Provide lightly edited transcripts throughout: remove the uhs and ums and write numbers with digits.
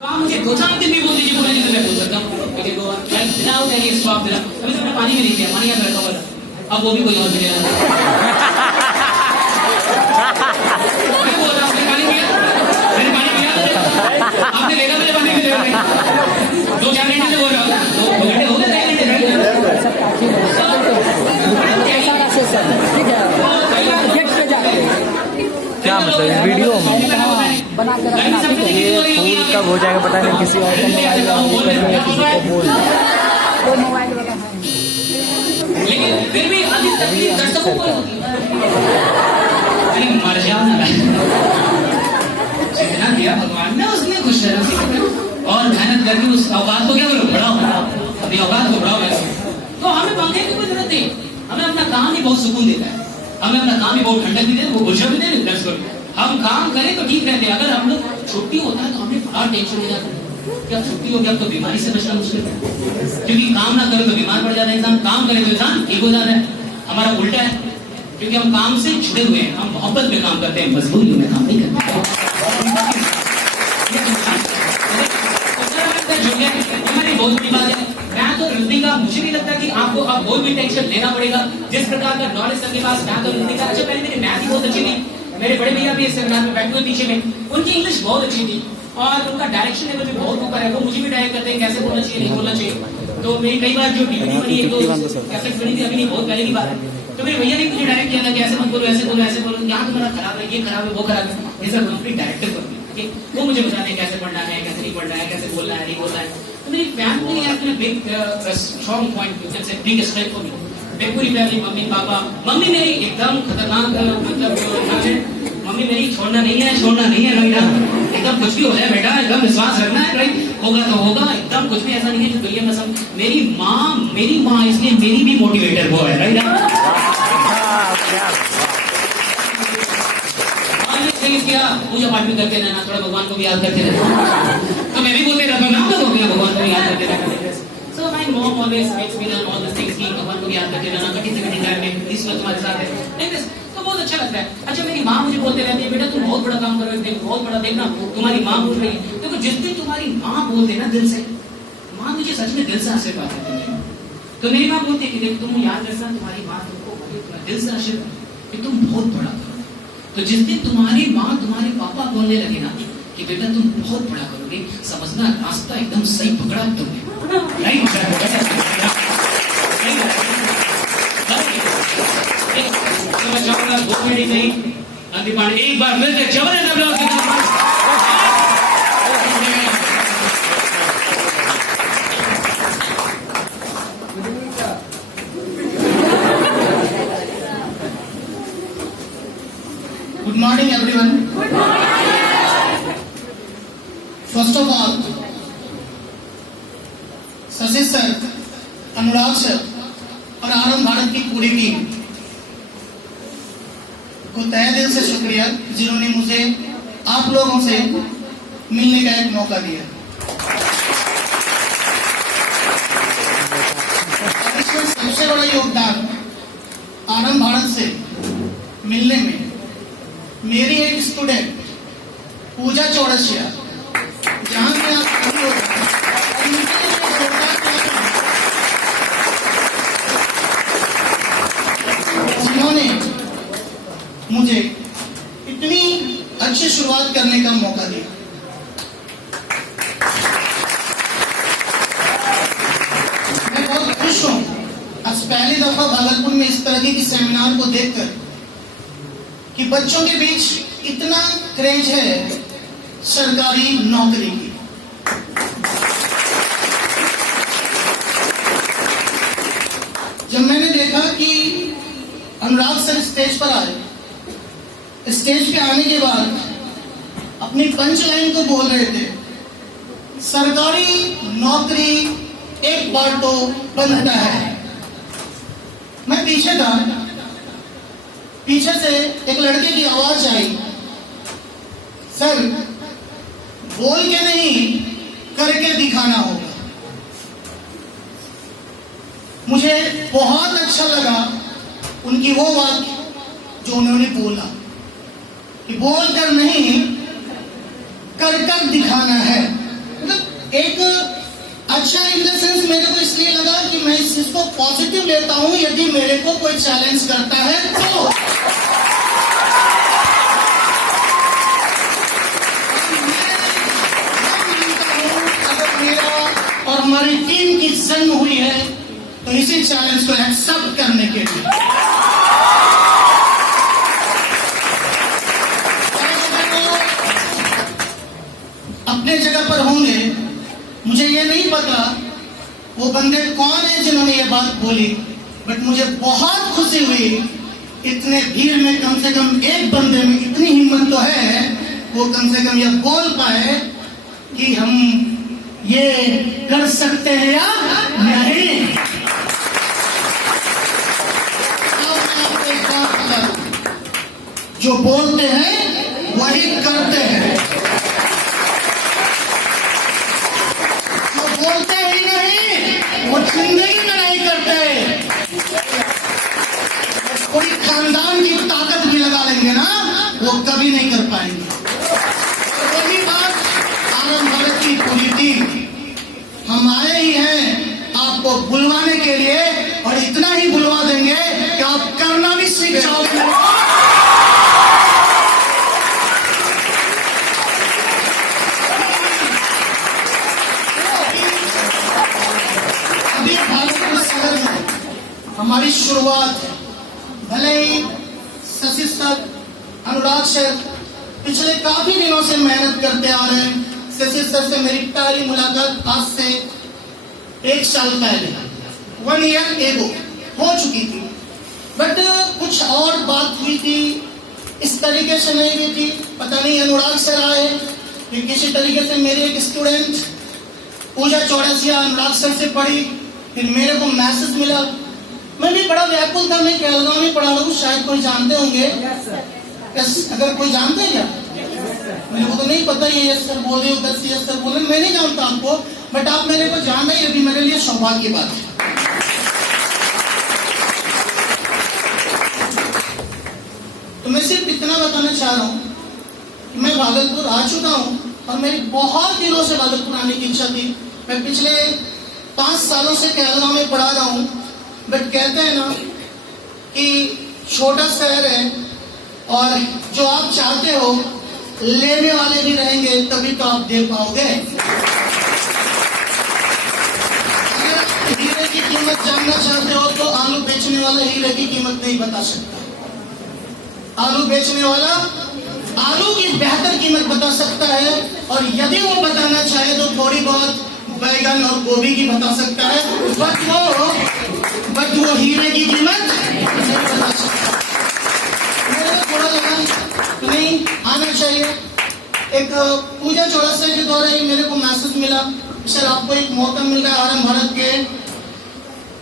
आप मुझे 2-4 दिन भी बोल दीजिए पूरा दिन मैं बोल सकता हूँ okay go on without any stop देना अभी तो मैंने पानी भी नहीं पिया पानी याद रखा हुआ था अब वो भी कोई और पिएगा मैं बोल रहा हूँ पानी पिया मैंने पानी पिया आपने देखा मुझे पानी पीते हुए 2-4 घंटे से बोल रहा हूँ 2 घंटे हो गए 3 घंटे क्या मतलब वीडियो में बना के रखना ये फूल कब हो जाएगा पता नहीं, किसी और का मोबाइल या किसी को बोल कोई मोबाइल वाला है लेकिन फिर भी अभी तक दर्शकों को अरे मर जाना जितना दिया भगवान ने उसने खुश रहना सीखा और मेहनत करके उस औकात को क्या करो बढ़ाओ अपनी औकात को बढ़ाओ तो हमें पंखे की कोई जरूरत नहीं हमें अपना काम ही बहुत सुकून देता है हमें अपना काम ही बहुत ठंडक भी दे वो ऊर्जा भी दे रिफ्रेश करो हम काम करें तो ठीक रहते हैं अगर हम लोग छुट्टी होता है तो हमें बड़ा टेंशन हो जाता है क्या छुट्टी हो गया अब तो बीमारी से बचना मुश्किल है क्योंकि काम ना करो तो बीमार पड़ जाता है इंसान काम करे तो इंसान ठीक हो जाता है हमारा उल्टा है क्योंकि हम काम से जुड़े हुए हैं हम मोहब्बत में काम करते हैं मजबूरी में काम नहीं करते बहुत बड़ी बात है मैथ और रीजनिंग का मुझे नहीं लगता कि आपको अब कोई भी टेंशन लेना पड़ेगा जिस प्रकार का नॉलेज सबके पास मैथ और रीजनिंग का अच्छा पहले मेरी मैथ ही बहुत अच्छी थी मेरे बड़े भैया भी इस सेमिनार में बैठे हुए पीछे में उनकी इंग्लिश बहुत अच्छी थी और उनका डायरेक्शन लेवल भी बहुत ऊपर है वो मुझे भी डायरेक्ट करते हैं कैसे बोलना चाहिए नहीं बोलना चाहिए तो मेरी कई बार जो डीवीडी बनी है तो कैसे बनी थी अभी नहीं बहुत पहले की बात है तो मेरे भैया ने मुझे डायरेक्ट किया था कि ऐसे मत बोलो ऐसे बोलो ऐसे बोलो यहाँ तुम्हारा खराब है ये खराब है वो खराब है ये सब कंप्लीट डायरेक्टर करते हैं वो मुझे बताते हैं कैसे पढ़ना है कैसे नहीं पढ़ना है कैसे बोलना है नहीं बोलना है तो मेरी family has been a big strong point you can say big strength for me मेरी पूरी फैमिली मम्मी पापा मम्मी मेरी एकदम खतरनाक मतलब मम्मी मेरी छोड़ना नहीं है नोएडा एकदम कुछ भी हो जाए बेटा एकदम विश्वास रखना है राइट होगा तो होगा एकदम कुछ भी ऐसा नहीं है जो दुनिया में सब मेरी माँ इसलिए मेरी भी मोटिवेटर वो है राइट किया पूजा पाठ भी करते रहना थोड़ा भगवान को भी याद करते रहना तो मैं भी बोलते रहता हूँ भगवान को भी याद करते रहना So my mom always makes me learn all the things कि भगवान को भी याद करते रहना कटी से कटी टाइम में इस वक्त तुम्हारे साथ है तो बहुत अच्छा लगता है अच्छा मेरी माँ मुझे बोलते रहती है बेटा तुम बहुत बड़ा काम करो देख बहुत बड़ा देखना तुम्हारी माँ बोल रही है देखो जिस दिन तुम्हारी माँ बोलते ना दिल से माँ मुझे सच में दिल से आशीर्वाद देती है तो मेरी माँ बोलती है कि देख तुम याद रखना तुम्हारी माँ तुमको दिल से आशीर्वाद कि तुम बहुत बड़ा करो तो जिस दिन तुम्हारी माँ तुम्हारे पापा बोलने लगे ना कि बेटा तुम बहुत बड़ा करोगे समझना रास्ता एकदम सही पकड़ा तुमने राइट मैं चाहूंगा 2 मिनट नहीं अंतिम पांडे एक बार फिर से जबरदस्त Good morning, everyone. First of all, Shashi sir, Anurag sir और आरंभ भारत की पूरी टीम को तहे दिल से शुक्रिया जिन्होंने मुझे आप लोगों से मिलने का एक मौका दिया। इसमें सबसे बड़ा योगदान आरंभ भारत से मिलने में मेरी एक स्टूडेंट पूजा चौरसिया जहां से आप जिन्होंने मुझे इतनी अच्छी शुरुआत करने का मौका दिया। मैं बहुत खुश हूं आज पहली दफा भागलपुर में इस तरह की सेमिनार को देखकर कि बच्चों के बीच इतना क्रेज है सरकारी नौकरी की। जब मैंने देखा कि अनुराग सर स्टेज पर आए स्टेज पे आने के बाद अपनी पंच लाइन को बोल रहे थे सरकारी नौकरी एक बार तो बनता है मैं पीछे था पीछे से एक लड़के की आवाज आई सर बोल के नहीं करके दिखाना होगा। मुझे बहुत अच्छा लगा उनकी वो बात जो उन्होंने बोला कि बोल कर नहीं कर कर दिखाना है। एक अच्छा इन द सेंस मेरे को इसलिए लगा कि मैं इस चीज को पॉजिटिव लेता हूं, यदि मेरे को कोई चैलेंज करता है तो अगर मेरा और हमारी टीम की जन्म हुई है तो इसी चैलेंज को एक्सेप्ट करने के लिए अपने जगह पर होंगे। मुझे ये नहीं पता वो बंदे कौन है जिन्होंने ये बात बोली, बट मुझे बहुत खुशी हुई इतने भीड़ में कम से कम एक बंदे में इतनी हिम्मत तो है, वो कम से कम ये बोल पाए कि हम ये कर सकते हैं या नहीं। अब मैं आपको एक बात बता दूं, जो बोलते हैं वही करते हैं, बोलते ही नहीं वो जिंदगी में नहीं करते। कोई खानदान की ताकत भी लगा लेंगे ना, वो कभी नहीं कर पाएंगे। और वही बात आनंद भारत की पूरी टीम, हम आए ही हैं आपको बुलवाने के लिए, और इतना ही बुलवा देंगे कि आप करना भी सीख जाओगे। हमारी शुरुआत है, भले ही शशि सर, अनुराग सर पिछले काफी दिनों से मेहनत करते आ रहे हैं। शशि सर से मेरी पहली मुलाकात आज से 1 साल पहले 1 ईयर एगो हो चुकी थी, बट कुछ और बात हुई थी, इस तरीके से नहीं हुई थी। पता नहीं अनुराग सर आए कि किसी तरीके से मेरी एक स्टूडेंट पूजा चौरसिया अनुराग सर से पढ़ी, फिर मेरे को मैसेज मिला। मैं भी बड़ा व्याकुल था, मैं केलगांव में पढ़ा रहा हूँ, शायद कोई जानते होंगे। यस, अगर कोई जानते हैं क्या? मेरे को तो नहीं पता ये यस सर बोल रहे हो, यस सर बोल रहे, मैं नहीं जानता आपको, बट आप मेरे को जान रहे, ये भी मेरे लिए सौभाग्य की बात है। तो मैं सिर्फ इतना बताना चाह रहा हूँ कि मैं भागलपुर आ चुका हूँ, और मेरी बहुत दिनों से भागलपुर आने की इच्छा थी। मैं पिछले 5 सालों से केलगांव में पढ़ा रहा हूँ, बट कहते हैं ना कि छोटा शहर है, और जो आप चाहते हो लेने वाले भी रहेंगे, तभी तो आप दे पाओगे। अगर हीरे की कीमत जानना चाहते हो तो आलू बेचने वाला हीरे की कीमत नहीं बता सकता। आलू बेचने वाला आलू की बेहतर कीमत बता सकता है, और यदि वो बताना चाहे तो थोड़ी बहुत बैगन और गोभी की बता सकता है, बट वो हीरे की कीमत नहीं बता सकता। मेरे को थोड़ा लगा नहीं आना चाहिए। एक पूजा चौरसिया के द्वारा ही मेरे को मैसेज मिला, सर आपको एक मौका मिल रहा है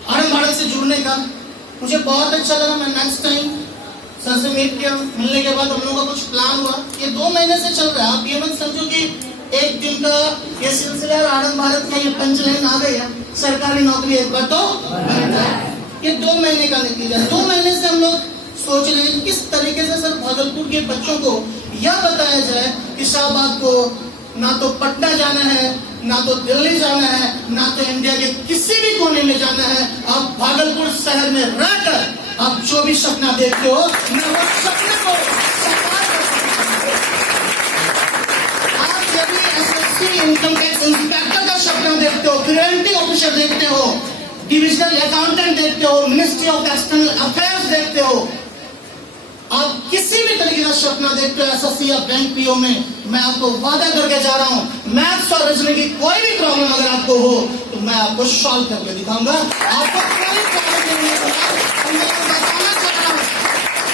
आरंभ भारत से जुड़ने का। मुझे बहुत अच्छा लगा। मैं नेक्स्ट टाइम सर से मीट किया, मिलने के बाद हम लोगों का कुछ प्लान हुआ। ये 2 महीने से चल रहा है, आप ये मत समझो कि एक दिन का ये सिलसिला आनंद भारत का ये पंचलाइन आ गया, सरकारी नौकरी एक बार तो बनता है। ये 2 महीने का नतीजा। 2 महीने से हम लोग सोच रहे हैं किस तरीके से सर भागलपुर के बच्चों को यह बताया जाए कि साहब आपको ना तो पटना जाना है, ना तो दिल्ली जाना है, ना तो इंडिया के किसी भी कोने में जाना है। आप भागलपुर शहर में रहकर आप जो भी सपना देखते हो, मैं वो सपने को साकार कर सकता हूं। आप यदि एसएससी इनकम टैक्स इंस्पेक्टर का सपना देखते हो, प्रिवेंटिव ऑफिसर देखते हो, डिविजनल अकाउंटेंट देखते हो, मिनिस्ट्री ऑफ एक्सटर्नल अफेयर्स देखते हो, आप किसी भी तरीके का सपना देखते हो एसएससी या बैंक पीओ में, मैं आपको वादा करके जा रहा हूं, मैथ्स और रीजनिंग की कोई भी प्रॉब्लम अगर आपको हो तो मैं आपको सॉल्व करके दिखाऊंगा। आपको कोई प्रॉब्लम नहीं होगा।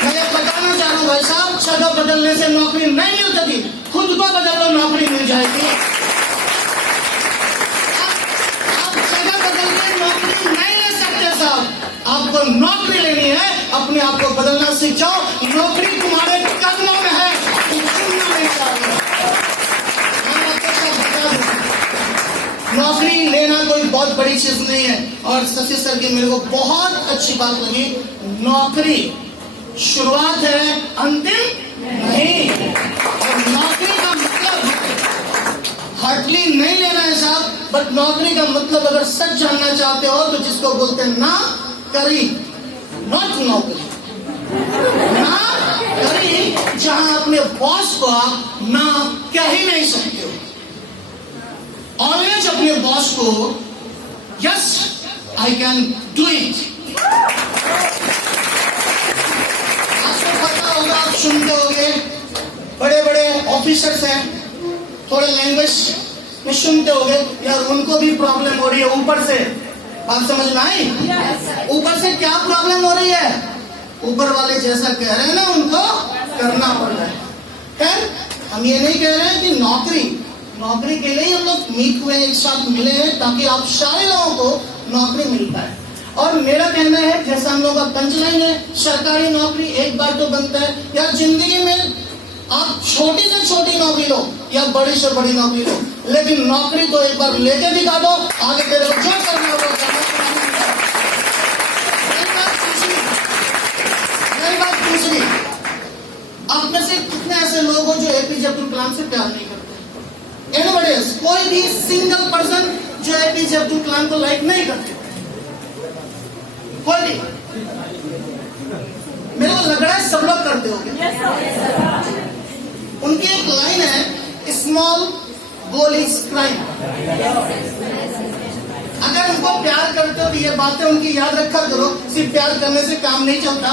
मैं ये बताना चाह रहा हूँ भाई साहब, जगह बदलने से नौकरी नहीं मिलती, खुद को बदलो नौकरी मिल जाएगी। आप जगह बदल के नौकरी नहीं ले सकते साहब, आपको नौकरी लेनी है, अपने आप को बदलना सीख जाओ। नौकरी तुम्हारे कदमों में है, तुम चुनना नहीं चाहिए। नौकरी लेना कोई बहुत बड़ी चीज नहीं है। और शशि सर की मेरे को बहुत अच्छी बात लगी, नौकरी शुरुआत है, अंतिम नहीं। और नौकरी का मतलब हार्डली नहीं लेना है साहब, बट नौकरी का मतलब अगर सच जानना चाहते हो तो जिसको बोलते हैं ना करी, नॉट नौकरी, ना करी, जहां अपने बॉस को आप ना कह ही नहीं सकते हो। ऑलवेज अपने बॉस को yes I can do it. आपको पता होगा, आप सुनते होंगे, बड़े बड़े ऑफिसर्स हैं, थोड़े लैंग्वेज में सुनते होंगे, यार उनको भी प्रॉब्लम हो रही है ऊपर से। बात समझ में आई? ऊपर से क्या प्रॉब्लम हो रही है? ऊपर वाले जैसा कह रहे हैं ना उनको करना पड़ रहा है। खैर, हम ये नहीं कह रहे हैं कि नौकरी के लिए हम लोग मीट हुए, एक साथ मिले हैं ताकि आप सारे लोगों को नौकरी मिल पाए। और मेरा कहना है, जैसा हम लोग का पंचलाइन है, सरकारी नौकरी एक बार तो बनता है यार। जिंदगी में आप छोटी से छोटी नौकरी लो या बड़ी से बड़ी नौकरी लो, लेकिन नौकरी तो एक बार लेके दिखा दो, आगे तेरे को जो करना है वो करना। मेरी बात दूसरी, आप में से कितने ऐसे लोग हो जो एपीजे अब्दुल कलाम से प्यार नहीं करते? Anybody else? कोई भी सिंगल पर्सन जो एपीजे अब्दुल कलाम को लाइक नहीं करते? कोई भी? मेरे को लग रहा है सब लोग करते होंगे। उनकी एक लाइन है, स्मॉल गोल इज क्राइम। अगर उनको प्यार करते हो तो ये बातें उनकी याद रखा करो। सिर्फ प्यार करने से काम नहीं चलता,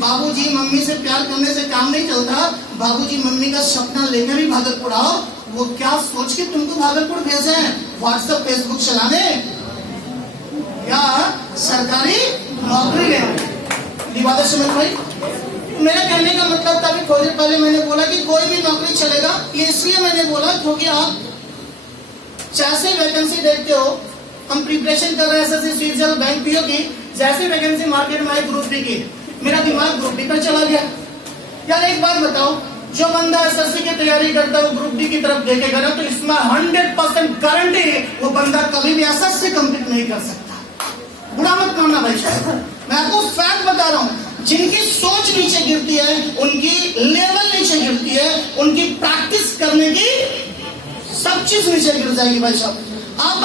बाबूजी मम्मी से प्यार करने से काम नहीं चलता। बाबूजी मम्मी का सपना लेकर भी भागलपुर आओ, वो क्या सोच के तुमको भागलपुर भेजे हैं? व्हाट्सएप फेसबुक चलाने या सरकारी नौकरी लेने? बात समझ भाई? मेरा कहने का मतलब था कि थोड़ी देर पहले मैंने बोला कि कोई भी नौकरी चलेगा। ये इसलिए मैंने बोला क्योंकि आप जैसे वैकेंसी देखते हो, हम प्रिपरेशन कर रहे हैं एसएससी सीजीएल बैंक पीओ की, जैसे वैकेंसी मार्केट में आई ग्रुप डी की, मेरा दिमाग ग्रुप डी पर चला गया। यार एक बात बताओ, जो बंदा एसएससी की तैयारी करता है वो ग्रुप डी की तरफ देखेगा ना, तो इसमें 100% गारंटी वो बंदा कभी भी एसएससी कंप्लीट नहीं कर सकता। बुरा मत मानना भाई साहब, मैं आपको फैक्ट बता रहा हूँ। जिनकी सोच नीचे गिरती है, उनकी लेवल नीचे गिरती है, उनकी प्रैक्टिस करने की सब चीज नीचे गिर जाएगी भाई साहब। आप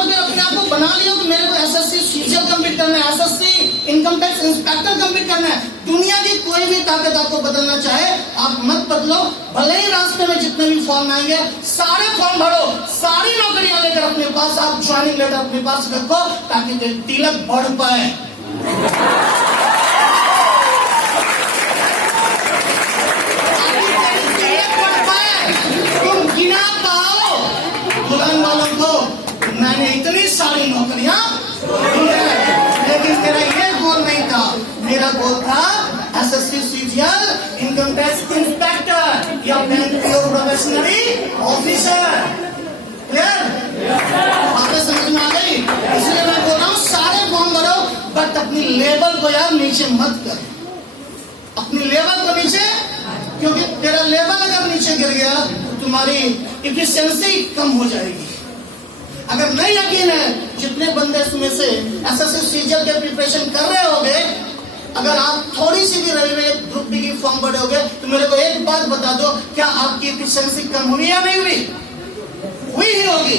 अगर अपने आप को बना लियो कि मेरे को एसएससी सीजीएल कंप्लीट करना है, SSC income tax inspector complete करना है, दुनिया की कोई भी ताकत आपको बदलना चाहे, आप मत बदलो। भले ही रास्ते में जितने भी फॉर्म आएंगे सारे फॉर्म भरो, सारी नौकरियां लेकर अपने पास आप ज्वाइनिंग लेटर अपने पास रखो ताकि तिलक बढ़ पाए। तुम गिना पाओ दुल्हन वालों को, मैंने इतनी सारी नौकरियां, लेकिन मेरा ये गोल नहीं था। मेरा गोल था SSC CGL income tax inspector या bank PO probationary officer. Clear? बातें समझ में आ गई? इसलिए मैं बोल रहा हूँ सारे फॉर्म भरो, बट अपनी लेवल को यार नीचे मत कर। अपनी लेवल को नीचे, क्योंकि तेरा लेवल अगर नीचे गिर गया तो तुम्हारी इफिशिएंसी कम हो जाएगी। अगर नहीं यकीन है, जितने बंदे इसमें से एसएससी सीजीएल के प्रिपरेशन कर रहे होगे, अगर आप थोड़ी सी भी रेलवे ग्रुप डी की फॉर्म भरे होगे तो मेरे को एक बात बता दो, क्या आपकी इफिशिएंसी कम हुई या नहीं हुई? हुई ही होगी।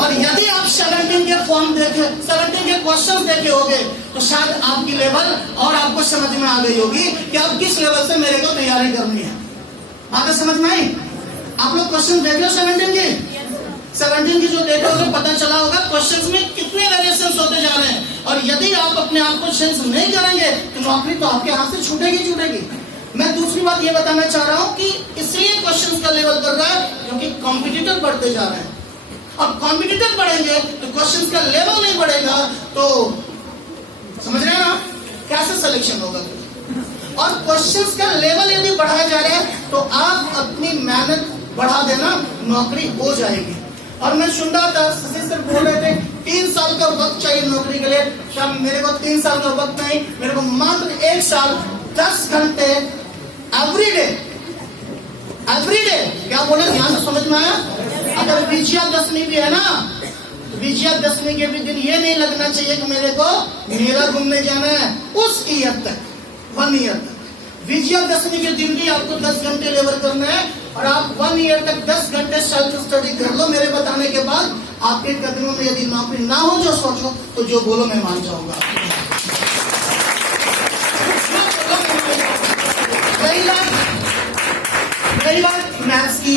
और यदि आप 17 के फॉर्म देखे, 17 के क्वेश्चन देखे होगे तो शायद आपकी लेवल और आपको समझ में आ गई होगी कि आप किस लेवल से मेरे को तैयारी करनी है। बातें समझ में आई? आप लोग क्वेश्चन देख लो 17 की जो देखे होगे, पता चला होगा क्वेश्चंस में कितने वेरिएशंस होते जा रहे हैं। और यदि आप अपने आप को चेंज नहीं करेंगे तो नौकरी तो आपके हाथ से छूटेगी। मैं दूसरी बात ये बताना चाह रहा हूँ कि इसलिए क्वेश्चंस का लेवल बढ़ रहा है क्योंकि कॉम्पिटिटर बढ़ते जा रहे हैं। अब कॉम्पिटिटर बढ़ेंगे तो क्वेश्चंस का लेवल नहीं बढ़ेगा, तो समझ रहे हैं ना कैसे सिलेक्शन होगा। और क्वेश्चंस का लेवल यदि बढ़ाया जा रहा है तो आप अपनी मेहनत बढ़ा देना, नौकरी हो जाएगी। और मैं सुन रहा था शशि सर बोल रहे थे 3 साल का वक्त चाहिए नौकरी के लिए। शायद मेरे को 3 साल का वक्त नहीं, मेरे को मात्र 1 साल 10 घंटे एवरीडे। क्या बोले, ध्यान से समझ में आया? अगर विजयादशमी भी है ना, विजयादशमी के भी दिन ये नहीं लगना चाहिए कि मेरे को मेला घूमने जाना है उस ईयर तक, 1 ईयर तक। विजयादशमी के दिन भी आपको 10 घंटे लेबर करना है और आप 1 ईयर तक 10 घंटे सेल्फ स्टडी कर लो मेरे बताने के बाद। आपके कदमों में यदि नौकरी ना हो जो सोचो, तो जो बोलो मैं मान जाऊंगा। रही बात मैथ्स की,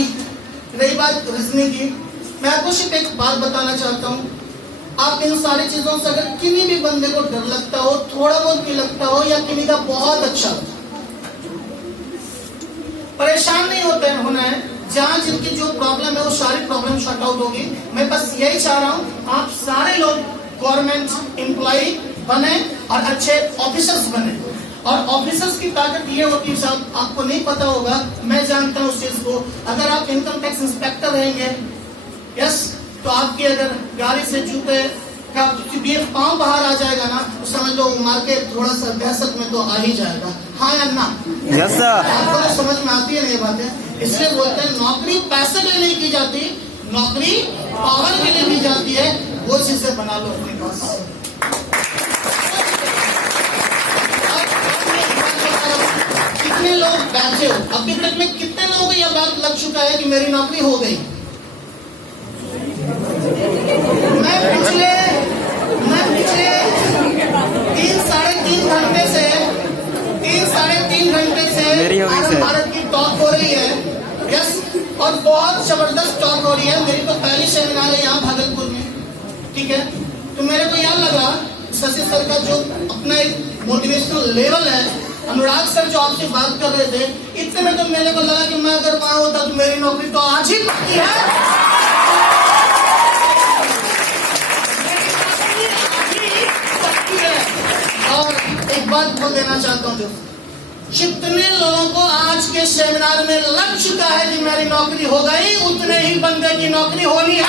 रही बात रीजनिंग की, मैं आपको सिर्फ एक बात बताना चाहता हूँ। आप इन सारी चीजों से अगर किसी भी बंदे को डर लगता हो, थोड़ा बहुत भी लगता हो, या किसी का बहुत अच्छा लगता, परेशान नहीं होना है। जहां जिनकी जो प्रॉब्लम है वो सारी प्रॉब्लम शॉर्ट आउट होगी। मैं बस यही चाह रहा हूं आप सारे लोग गवर्नमेंट एम्प्लॉय बने और अच्छे ऑफिसर्स बने। और ऑफिसर्स की ताकत ये होती है साहब, आपको नहीं पता होगा, मैं जानता हूँ उस चीज को। अगर आप इनकम टैक्स इंस्पेक्टर रहेंगे, यस, तो आपकी अगर गाड़ी से जूते का पाँव बाहर आ जाएगा ना, तो समझ लो मार के थोड़ा सा दहशत में तो आ ही जाएगा। हाँ या ना? Yes sir. आपको तो समझ में आती है नहीं बातें। इसलिए बोलते हैं नौकरी पैसे के लिए की जाती, नौकरी पावर के लिए की जाती है। वो चीजें बना लो अपने पास। कितने लोग बैठे हो अभी तक में, कितने लोगों को यह बात लग चुका है कि मेरी नौकरी हो गई? मैं पिछले 3-3.5 घंटे से आनंद भारत की टॉक हो रही है, यस, और बहुत जबरदस्त टॉक हो रही है। मेरी तो पहली सेमिनार है यहाँ भागलपुर में, ठीक है। तो मेरे को याद लगा शशि सर का जो अपना एक मोटिवेशनल लेवल है, अनुराग सर जो आपसे बात कर रहे थे, इतने में तो मेरे को लगा कि मैं अगर वहां होता तो मेरी नौकरी तो आज ही पक्की है। और एक बात बोल देना चाहता हूँ, जो जितने लोगों को आज के सेमिनार में लग चुका है कि मेरी नौकरी हो गई, उतने ही बंदे की नौकरी होनी है।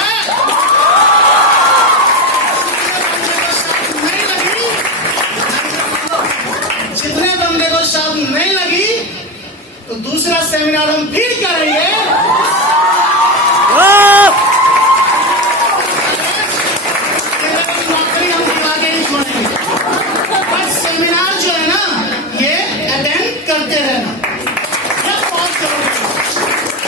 जितने बंदे को शाम नहीं लगी, तो दूसरा सेमिनार हम फिर करेंगे। नौकरी हम दिवा के ही छोड़ेंगे। पर सेमिनार जो है ना, ये अटेंड करते रहना।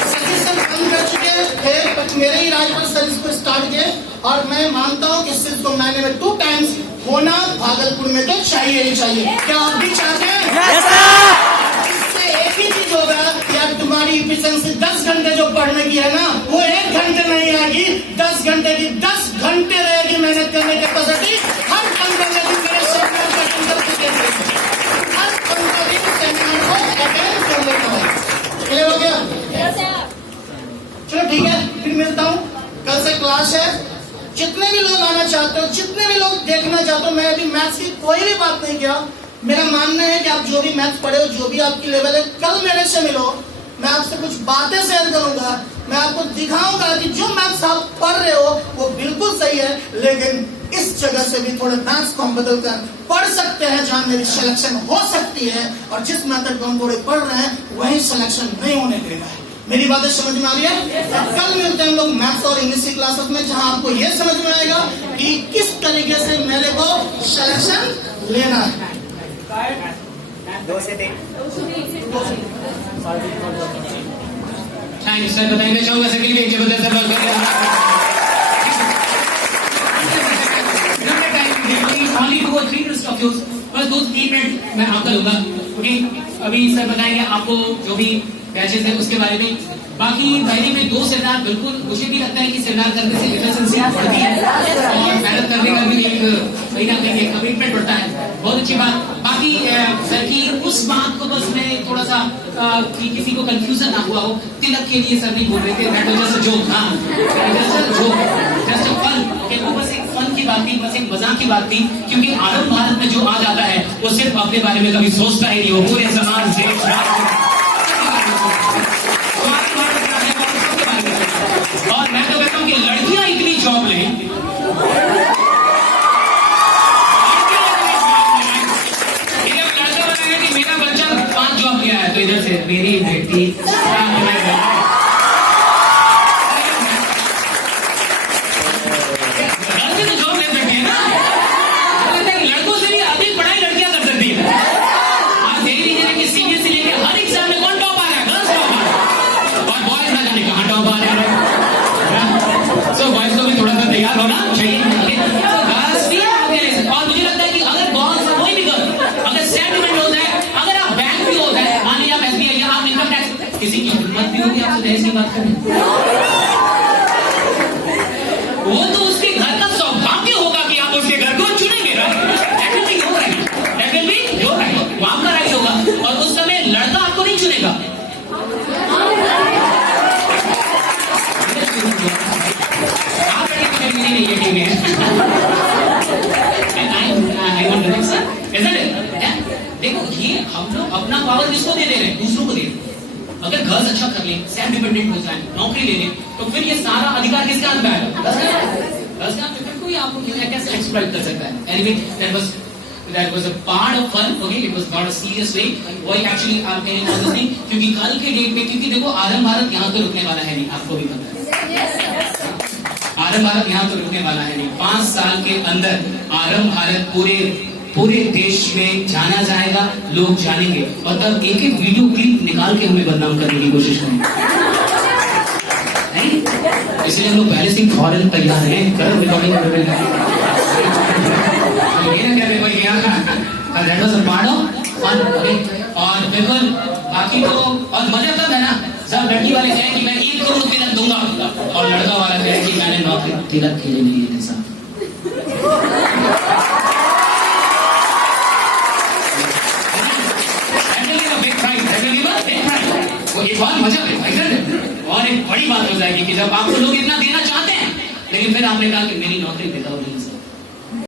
सचिन सर बंद कर चुके थे, मेरे ही राज पर सर इसको स्टार्ट किए, और मैं मानता हूँ कि इस चीज को महीने में 2 टाइम्स होना भागलपुर में तो चाहिए ही चाहिए। क्या आप भी चाहते हैं? इससे एक ही चीज होगा, यार तुम्हारी इफिशिएंसी 10 घंटे जो पढ़ने की है ना, वो 1 घंटे नहीं आएगी, 10 घंटे की 10 घंटे रहेगी मेहनत करने की कैपेसिटी। हर 15 दिन मेरे सेमिनार को अटेंड करके देखिए, हर 15 दिन सेमिनार को अटेंड कर लेना है। क्लियर हो गया? चलो ठीक है, फिर मिलता हूँ। कल से क्लास है, जितने भी लोग आना चाहते हो, जितने भी लोग देखना चाहते हो, मैं अभी मैथ्स की कोई भी बात नहीं किया। मेरा मानना है कि आप जो भी मैथ्स पढ़े हो, जो भी आपकी लेवल है, कल मेरे से मिलो, मैं आपसे कुछ बातें शेयर करूंगा। मैं आपको दिखाऊंगा कि जो मैथ्स आप पढ़ रहे हो वो बिल्कुल सही है, लेकिन इस जगह से भी थोड़े मैथ्स को हम बदल कर पढ़ सकते हैं, जहां मेरी सिलेक्शन हो सकती है। और जिस मेथड को हम थोड़े पढ़ रहे हैं, वही सिलेक्शन नहीं होने देना है। मेरी बातें समझ में आ रही है? कल मिलते हैं हम लोग मैथ्स और इंग्लिश की क्लासेस में, जहां आपको यह समझ में आएगा कि किस तरीके से मेरे को सिलेक्शन लेना है। 2 से 3 थैंक सर, बताइए चाहूंगा सर के लिए जबरदस्त only 2 or 3 minutes of yours, बस 2-3 मिनट मैं आपका लूंगा, क्योंकि अभी सर बताएंगे आपको जो भी बैचेस है उसके बारे में। बाकी महीने में 2 सेमिनार, बिल्कुल मुझे भी लगता है कि सेमिनार करने से एफिशिएंसी बढ़ती है और मेहनत करने का भी एक कहीं ना कहीं एक कमिटमेंट बढ़ता है। बहुत अच्छी बात। बाकी सर की उस बात को बस मैं थोड़ा सा कि किसी को कंफ्यूजन ना हुआ हो, तिलक के लिए सर नहीं बोल रहे थे, that was just a joke. हाँ, जस्ट अ फन, ओके, वो बस एक फन की बात थी, बस एक मजाक की बात थी, क्योंकि आनंद भारत में जो आ जाता है वो सिर्फ अपने बारे में कभी सोचता ही नहीं, वो पूरे समाज देश और मैं तो कहता हूँ कि लड़कियां इतनी जॉब लें, लड़का बताएगा कि मेरा बच्चा 5 जॉब किया है, तो इधर से मेरी बेटी लड़के तो जॉब ले सकते हैं ना, लड़कों से भी अधिक पढ़ाई लड़कियां कर सकती है। आप देख लीजिए कि सीबीएसई लेके हर एक बात कर रहे हैं? वो तो उसके घर का सौभाग्य होगा कि आप उसके घर को चुनेंगे, right? That will be your right. That will be your right. वो आपका राइट होगा और उस समय लड़का आपको नहीं चुनेगा। आप लड़के नहीं ये टीम है। I want to sir, isn't it? देखो ये हम लोग अपना पावर किसको दे रहे हैं? दूसरों को दे रहे हैं। अगर गर्ल्स अच्छा कर ले, सेल्फ डिपेंडेंट हो जाए, नौकरी ले ले, तो फिर ये सारा अधिकार किसके हाथ में आएगा? गर्ल्स के हाथ में। फिर कोई आपको कैसे एक्सप्लॉइट कर सकता है? Anyway, that was a part of fun. Okay, it was not a serious way. Why actually I'm telling all this thing? क्योंकि कल के डेट में, क्योंकि देखो आरंभ भारत यहाँ तो रुकने वाला है नहीं, आपको भी पता है। आरंभ भारत यहाँ तो रुकने वाला है नहीं। 5 साल के अंदर आरंभ भारत पूरे देश में जाना जाएगा, लोग जानेंगे और तब एक एक वीडियो क्लिप निकाल के हमें बदनाम करने की कोशिश करेंगे। इसलिए हम लोग पहले से फौरन तैयार हैं, करो रिकॉर्डिंग कर रहे हैं। ये ना क्या पेपर किया था? That was a part of fun, okay? और बिल्कुल बाकी तो और मजा तब है ना जब लड़की वाले कहें कि मैं 1 करोड़ तिलक दूंगा और लड़का वाला कहे कि मैंने नौकरी तिलक के लिए नहीं है साहब। वो एक बार मजा है और एक बड़ी बात हो जाएगी कि जब आपको लोग इतना देना चाहते हैं लेकिन फिर आपने कहा कि मेरी नौकरी बेकार हो गई।